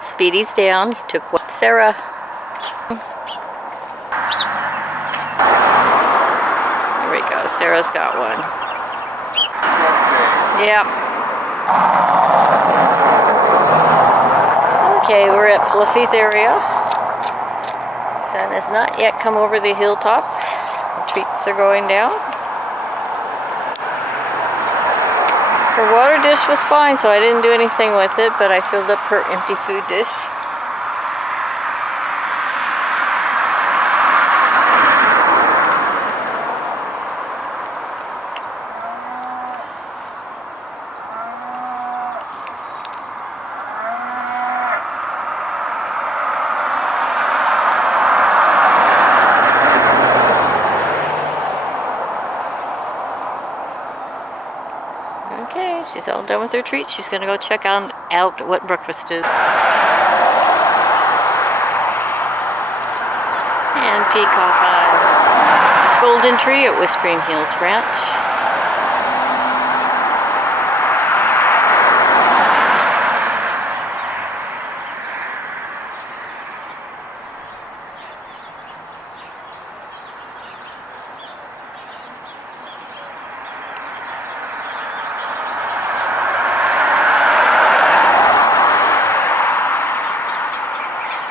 Speedy's down. He took one. Sarah. There we go. Sarah's got one. Yep. Okay, we're at Fluffy's area. Sun has not yet come over the hilltop. The treats are going down. Her water dish was fine, so I didn't do anything with it, but I filled up her empty food dish. Okay, she's all done with her treats. She's going to go check out what breakfast is. And peacock eye. Golden tree at Whispering Hills Ranch.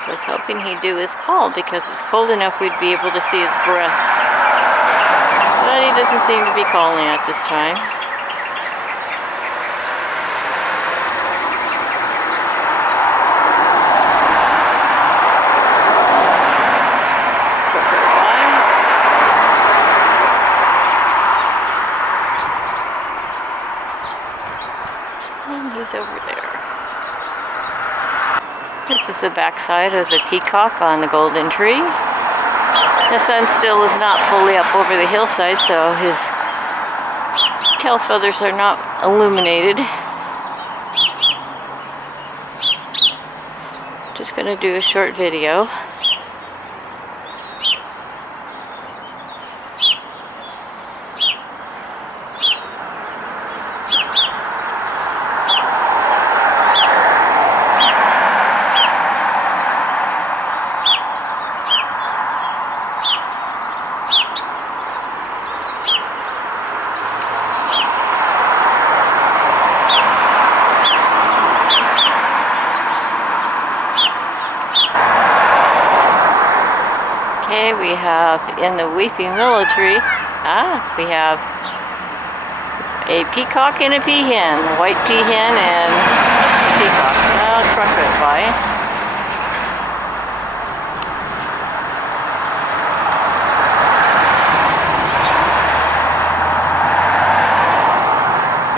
I was hoping he'd do his call because it's cold enough we'd be able to see his breath. But he doesn't seem to be calling at this time. And he's over there. This is the backside of the peacock on the golden tree. The sun still is not fully up over the hillside, so his tail feathers are not illuminated. Just going to do a short video. Okay, we have in the weeping willow tree, we have a peacock and a peahen, a white peahen and a peacock. Oh, truck went by.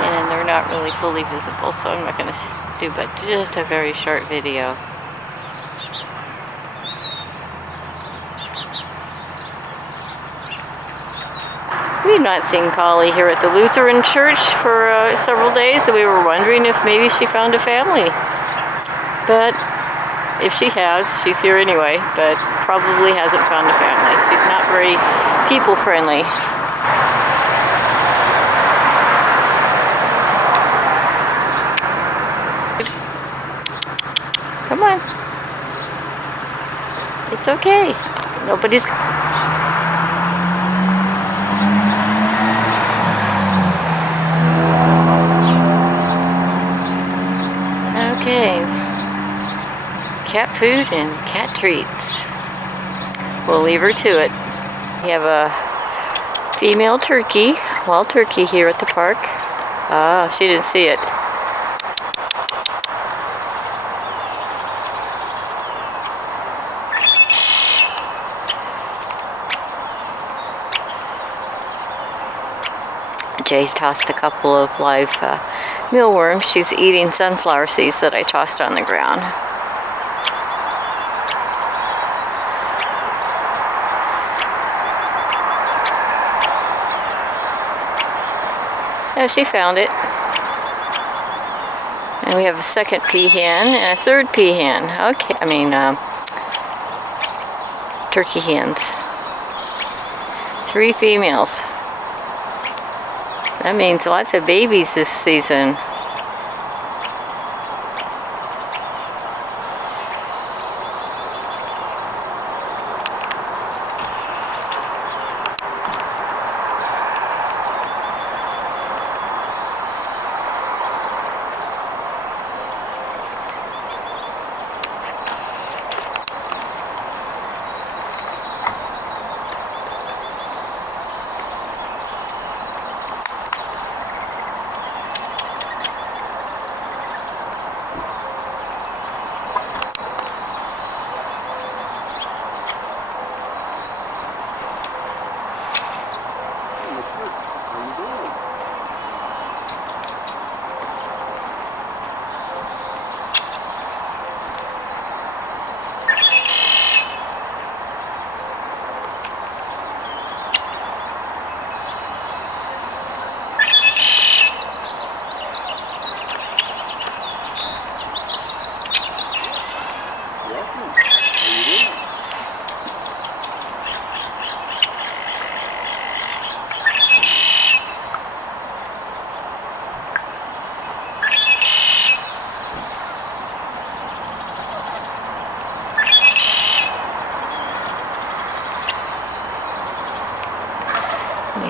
And they're not really fully visible, so I'm not going to do but just a very short video. We've not seen Collie here at the Lutheran church for several days, so we were wondering if maybe she found a family. But if she has, she's here anyway, but probably hasn't found a family. She's not very people-friendly. Come on. It's okay. Nobody's... Okay, cat food and cat treats. We'll leave her to it. We have a female turkey, wild turkey here at the park. Ah, she didn't see it. Jay tossed a couple of live mealworms. She's eating sunflower seeds that I tossed on the ground. Yeah, she found it. And we have a second peahen and a third peahen. Okay, turkey hens. 3 females. That means lots of babies this season.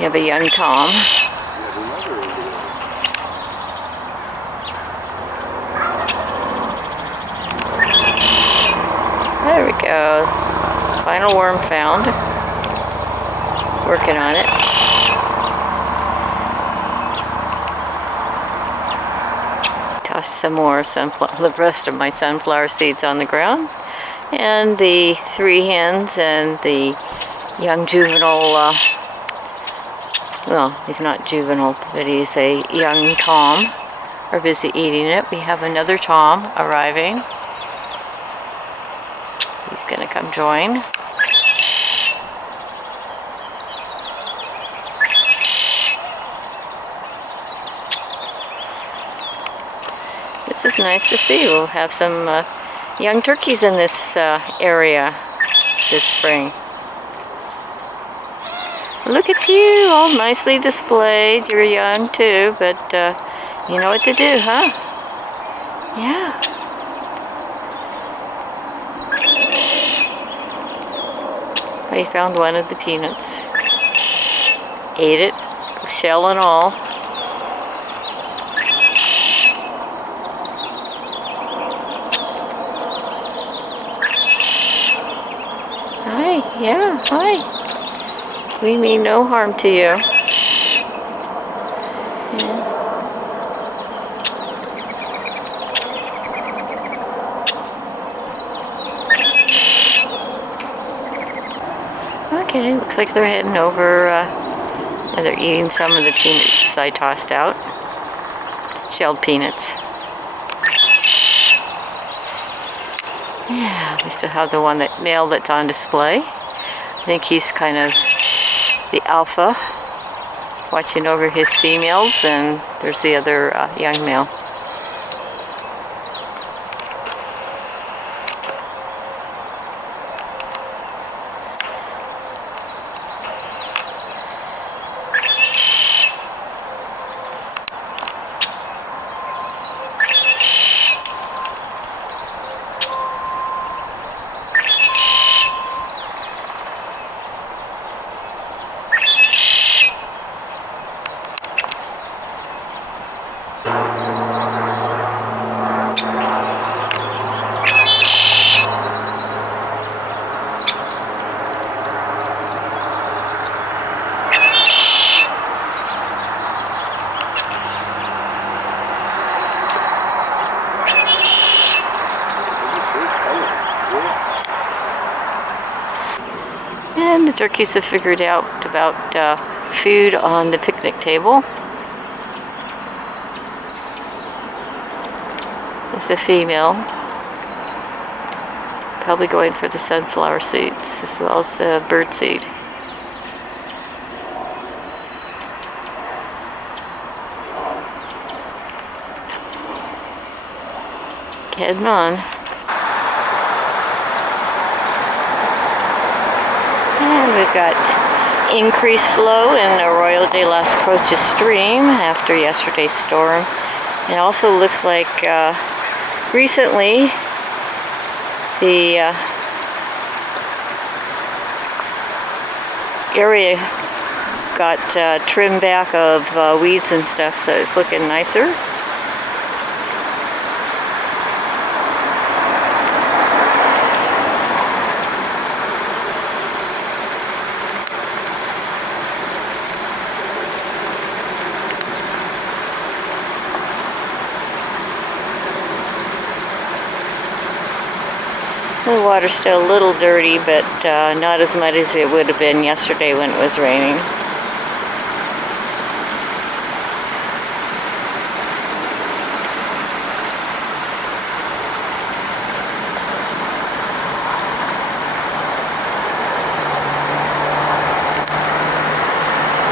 We have a young tom. There we go. Final worm found. Working on it. Toss some more the rest of my sunflower seeds on the ground. And the 3 hens and the young juvenile, well, he's not juvenile, but he's a young tom, are busy eating it. We have another tom arriving. He's going to come join. This is nice to see. We'll have some young turkeys in this area this spring. Look at you, all nicely displayed. You're young too, but you know what to do, huh? Yeah. I found one of the peanuts. Ate it, shell and all. Hi, yeah, hi. We mean no harm to you. Yeah. Okay, looks like they're heading over, and they're eating some of the peanuts I tossed out. Shelled peanuts. Yeah, we still have the male that's on display. I think he's kind of the alpha, watching over his females, and there's the other young male. And the turkeys have figured out about food on the picnic table. It's a female, probably going for the sunflower seeds as well as the bird seed. Heading on. And we've got increased flow in the Arroyo de las Croces stream after yesterday's storm. It also looks like recently the area got trimmed back of weeds and stuff, so it's looking nicer. The water's still a little dirty, but not as muddy as it would have been yesterday when it was raining.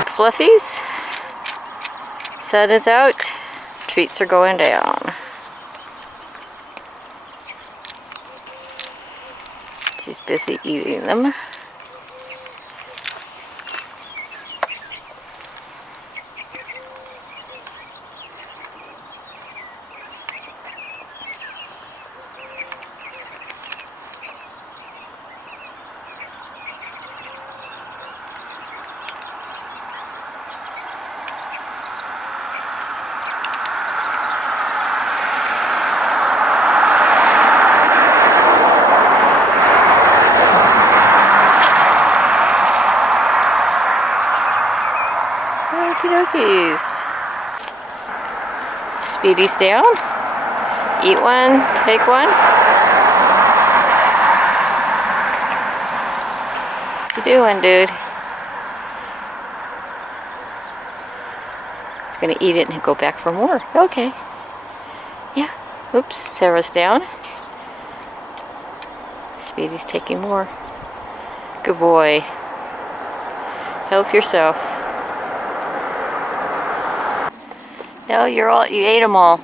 Fluffies, sun is out, treats are going down. She's busy eating them. puppies. Speedy's down. Eat one, take one. What you doing, dude? He's gonna eat it and go back for more. Okay. Yeah. Oops, Sarah's down. Speedy's taking more. Good boy. Help yourself. No, you ate them all.